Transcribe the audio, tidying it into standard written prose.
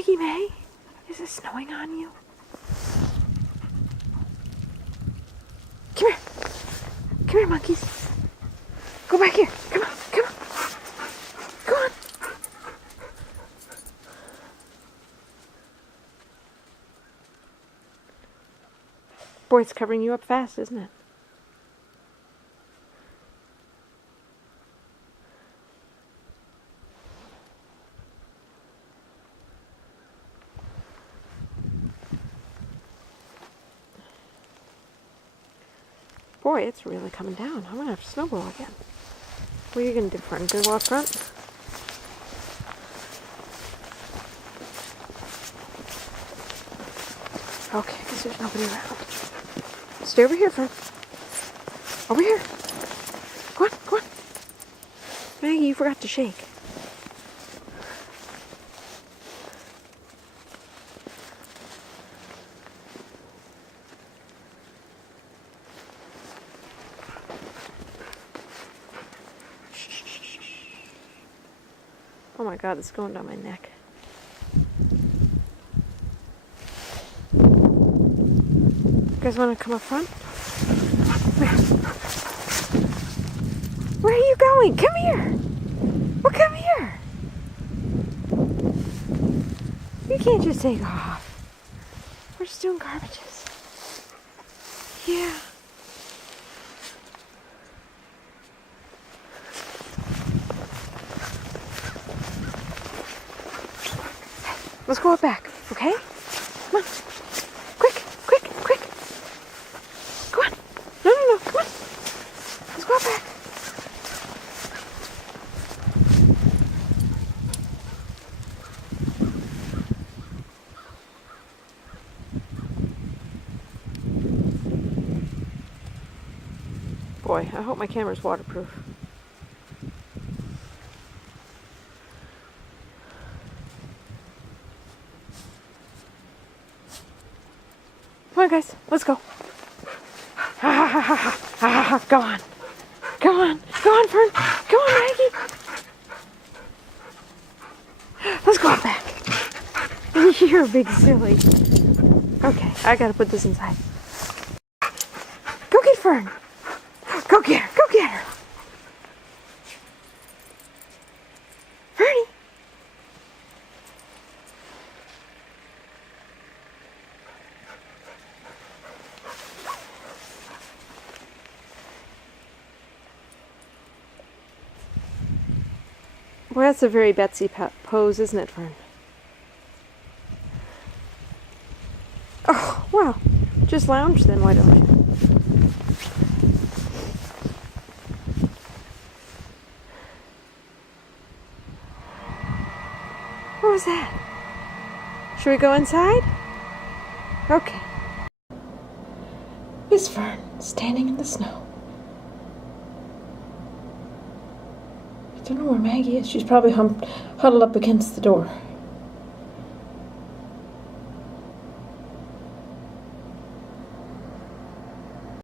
Maggie May, is it snowing on you? Come here. Come here, monkeys. Go back here. Come on, come on. Go on. Boy, it's covering you up fast, isn't it? Boy, it's really coming down. I'm gonna have to snowball again. What are you gonna do, Fern? Gonna go up front? Okay, because there's nobody around. Stay over here, Fern. Over here. Go on, go on. Maggie, you forgot to shake. Oh my God, it's going down my neck. You guys want to come up front? Where are you going? Come here. Well, come here. You can't just take off. We're just doing garbages. Yeah. Let's go out back, okay? Come on. Quick, quick, quick. Go on. No, no, no. Come on. Let's go out back. Boy, I hope my camera's waterproof. Come on, guys, let's go. Ha ha ha ha ha ha! Go on, go on, go on, Fern. Go on, Maggie. Let's go out back. You're a big silly. Okay, I gotta put this inside. Go get Fern. Go get her. Go get her. Fernie. Well, that's a very Betsy pose, isn't it, Fern? Oh, well, just lounge then, why don't you? What was that? Should we go inside? Okay. Miss Fern, standing in the snow. I don't know where Maggie is. She's probably huddled up against the door.